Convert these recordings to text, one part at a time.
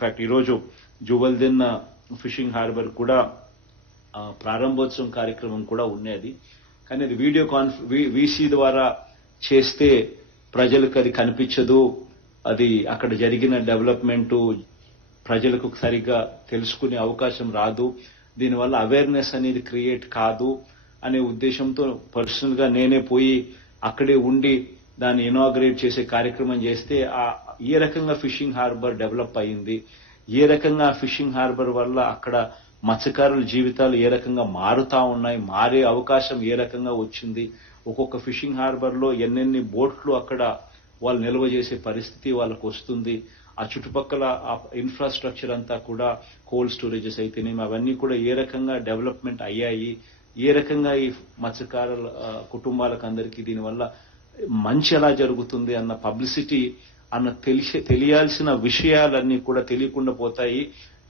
In fact ఈరోజు జువల్దిన్ fishing harbour కూడా ప్రారంభోత్సవం కార్యక్రమం కూడా ఉన్నది. కానీ అది వీడియో వీసీ ద్వారా చేస్తే ప్రజలకు అది కనిపించదు, అది అక్కడ జరిగిన డెవలప్మెంట్ ప్రజలకు సరిగ్గా తెలుసుకునే అవకాశం రాదు, దీనివల్ల అవేర్నెస్ అనేది క్రియేట్ కాదు అనే ఉద్దేశంతో పర్సనల్ గా నేనే పోయి అక్కడే ఉండి దాన్ని ఇనాగ్రేట్ చేసే కార్యక్రమం చేస్తే ఏ రకంగా ఫిషింగ్ హార్బర్ డెవలప్ అయింది, ఏ రకంగా ఫిషింగ్ హార్బర్ వల్ల అక్కడ మత్స్యకారుల జీవితాలు ఏ రకంగా మారుతా ఉన్నాయి, మారే అవకాశం ఏ రకంగా వచ్చింది, ఒక్కొక్క ఫిషింగ్ హార్బర్ లో ఎన్నెన్ని బోట్లు అక్కడ వాళ్ళు నిల్వ చేసే పరిస్థితి వాళ్ళకు వస్తుంది, ఆ చుట్టుపక్కల ఇన్ఫ్రాస్ట్రక్చర్ అంతా కూడా కోల్డ్ స్టోరేజెస్ అయితేనేమి అవన్నీ కూడా ఏ రకంగా డెవలప్మెంట్ అయ్యాయి, ఏ రకంగా ఈ మత్స్యకారుల కుటుంబాలకు అందరికీ దీనివల్ల మంచి ఎలా జరుగుతుంది అన్న పబ్లిసిటీ అన్న తెలియాల్సిన విషయాలన్నీ కూడా తెలియకుండా పోతాయి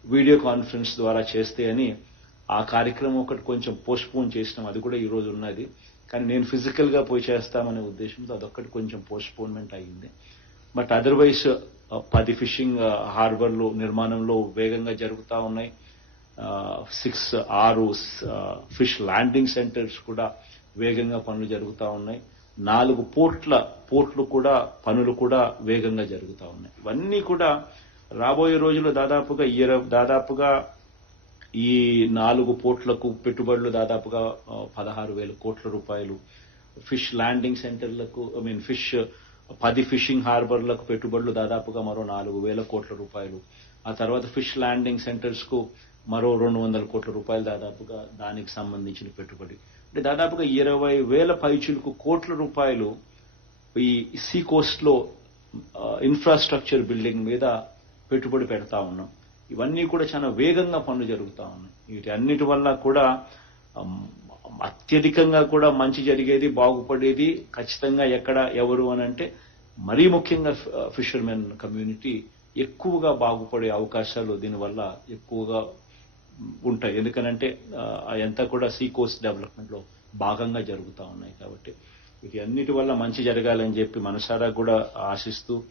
వీడియో కాన్ఫరెన్స్ ద్వారా చేస్తే అని ఆ కార్యక్రమం ఒకటి కొంచెం పోస్ట్పోన్ చేసినాం. అది కూడా ఈ రోజు ఉన్నది, కానీ నేను ఫిజికల్ గా పోయి చేస్తామనే ఉద్దేశంతో అదొక్కటి కొంచెం పోస్ట్పోన్మెంట్ అయ్యింది. బట్ అదర్వైజ్ 10 ఫిషింగ్ హార్బర్లు నిర్మాణంలో వేగంగా జరుగుతూ ఉన్నాయి. 6 ఫిష్ ల్యాండింగ్ సెంటర్స్ కూడా వేగంగా పనులు జరుగుతూ ఉన్నాయి. 4 పోర్ట్లు కూడా పనులు కూడా వేగంగా జరుగుతూ ఉన్నాయి. ఇవన్నీ కూడా రాబోయే రోజుల్లో దాదాపుగా ఈ 4 పోర్ట్లకు పెట్టుబడులు దాదాపుగా 16,000 కోట్ల రూపాయలు, ఫిష్ ల్యాండింగ్ సెంటర్లకు 10 ఫిషింగ్ హార్బర్లకు పెట్టుబడులు దాదాపుగా మరో 4,000 కోట్ల రూపాయలు, ఆ తర్వాత ఫిష్ ల్యాండింగ్ సెంటర్స్ కు మరో 200 కోట్ల రూపాయలు దాదాపుగా దానికి సంబంధించిన పెట్టుబడి. అంటే దాదాపుగా 20,000 పైచిలకు కోట్ల రూపాయలు ఈ సీ కోస్ట్ లో ఇన్ఫ్రాస్ట్రక్చర్ బిల్డింగ్ మీద పెట్టుబడి పెడతా ఉన్నాం. ఇవన్నీ కూడా చాలా వేగంగా పనులు జరుగుతూ ఉన్నాయి. వీటి అన్నిటి వల్ల కూడా అత్యధికంగా కూడా మంచి జరిగేది, బాగుపడేది ఖచ్చితంగా ఎవరు అని అంటే మరీ ముఖ్యంగా ఫిషర్మెన్ కమ్యూనిటీ ఎక్కువగా బాగుపడే అవకాశాలు దీనివల్ల ఎక్కువగా ఉంటాయి. ఎందుకనంటే అంతా కూడా సీ కోస్ట్ డెవలప్మెంట్ లో భాగంగా జరుగుతూ ఉన్నాయి. కాబట్టి వీటి అన్నిటి వల్ల మంచి జరగాలని చెప్పి మనసారా కూడా ఆశిస్తూ